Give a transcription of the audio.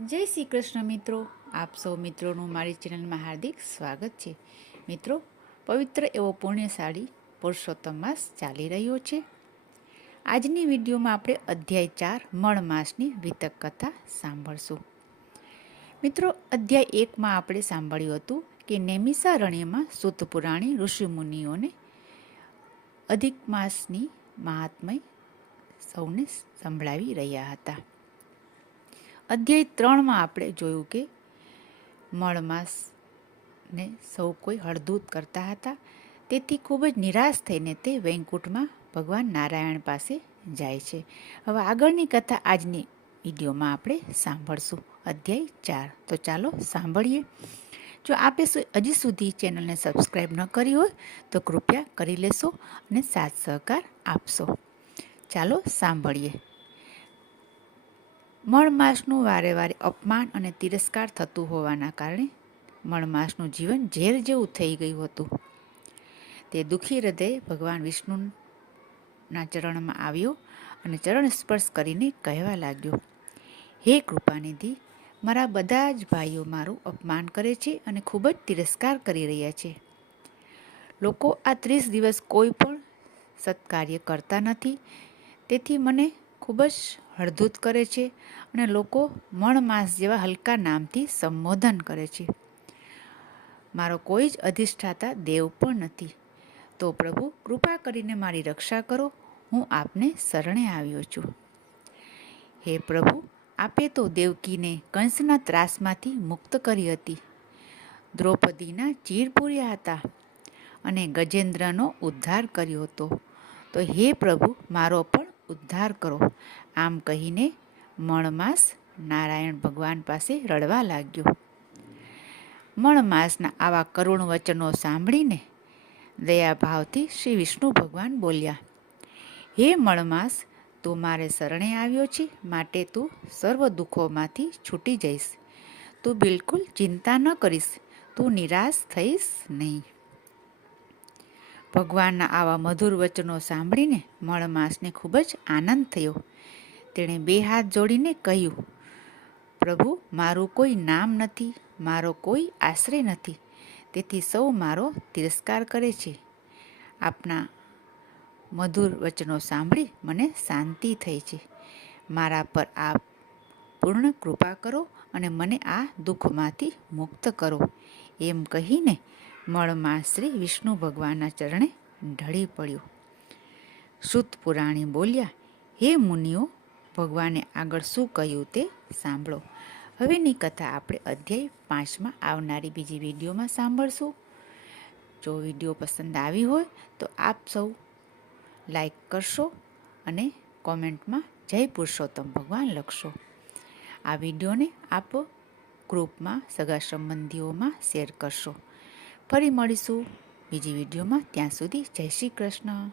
જય શ્રી કૃષ્ણ મિત્રો, આપ સૌ મિત્રોનું મારી ચેનલમાં હાર્દિક સ્વાગત છે. મિત્રો, પવિત્ર એવો પુણ્યશાળી પુરુષોત્તમ માસ ચાલી રહ્યો છે. આજની વિડીયોમાં આપણે અધ્યાય 4 મળ માસની વિતક કથા સાંભળશું. મિત્રો, અધ્યાય 1માં આપણે સાંભળ્યું હતું કે નૈમિષારણ્યમાં સૂત પુરાણી ઋષિમુનિઓને અધિક માસની મહાત્મય સૌને સંભળાવી રહ્યા હતા. અધ્યાય 3માં આપણે જોયું કે મળ માસને સૌ કોઈ હળધૂત કરતા હતા. તેથી ખૂબ જ નિરાશ થઈને તે વૈકુંઠમાં ભગવાન નારાયણ પાસે જાય છે. હવે આગળની કથા આજની વિડીયોમાં આપણે સાંભળશું. અધ્યાય 4. તો ચાલો સાંભળીએ. જો આપે હજી સુધી ચેનલને સબસ્ક્રાઈબ ન કરી હોય તો કૃપયા કરી લેશો અને સાથ સહકાર આપશો. ચાલો સાંભળીએ. મળમાસનું વારે વારે અપમાન અને તિરસ્કાર થતું હોવાના કારણે મળમાસનું જીવન ઝેર જેવું થઈ ગયું હતું. તે દુઃખી હૃદય ભગવાન વિષ્ણુના ચરણમાં આવ્યો અને ચરણ સ્પર્શ કરીને કહેવા લાગ્યો, હે કૃપાનિધિ, મારા બધા જ ભાઈઓ મારું અપમાન કરે છે અને ખૂબ જ તિરસ્કાર કરી રહ્યા છે. લોકો આ 30 દિવસ કોઈ પણ સત્કાર્ય કરતા નથી, તેથી મને ખૂબ જ હળધૂત કરે છે અને લોકો મણમાસ જેવા હલકા નામથી સંબોધન કરે છે. મારો કોઈ જ અધિષ્ઠાતા દેવ પણ નથી. તો પ્રભુ, કૃપા કરીને મારી રક્ષા કરો, હું આપને શરણે આવ્યો છું. હે પ્રભુ, આપે તો દેવકીને કંસના ત્રાસમાંથી મુક્ત કરી હતી, દ્રૌપદીના ચીર પૂર્યા હતા અને ગજેન્દ્રનો ઉદ્ધાર કર્યો હતો. તો હે પ્રભુ, મારો પણ ઉદ્ધાર કરો. આમ કહીને મણમાસ નારાયણ ભગવાન પાસે રડવા લાગ્યો. મણમાસના આવા કરુણ વચનો સાંભળીને દયાભાવથી શ્રી વિષ્ણુ ભગવાન બોલ્યા, હે મણમાસ, તું મારે શરણે આવ્યો છે, માટે તું સર્વ દુઃખોમાંથી છૂટી જઈશ. તું બિલકુલ ચિંતા ન કરીશ, તું નિરાશ થઈશ નહીં. ભગવાનના આવા મધુર વચનો સાંભળીને મણમાસને ખૂબ જ આનંદ થયો. તેણે 2 હાથ જોડીને કહ્યું, પ્રભુ, મારું કોઈ નામ નથી, મારો કોઈ આશ્રય નથી, તેથી સૌ મારો તિરસ્કાર કરે છે. આપના મધુર વચનો સાંભળી મને શાંતિ થઈ છે. મારા પર આપ પૂર્ણ કૃપા કરો અને મને આ દુઃખમાંથી મુક્ત કરો. એમ કહીને મળમાં શ્રી વિષ્ણુ ભગવાનના ચરણે ઢળી પડ્યો. સૂત પુરાણી બોલ્યા, હે મુનિઓ, ભગવાને આગળ શું કહ્યું તે સાંભળો. હવેની કથા આપણે અધ્યાય 5માં આવનારી બીજી વિડીયોમાં સાંભળશું. જો વિડીયો પસંદ આવી હોય તો આપ સૌ લાઈક કરશો અને કોમેન્ટમાં જય પુરુષોત્તમ ભગવાન લખશો. આ વિડીયોને આપ ગ્રુપમાં સગા સંબંધીઓમાં શેર કરશો. ફરી મળીશું બીજી વિડીયોમાં. ત્યાં સુધી જય શ્રી કૃષ્ણ.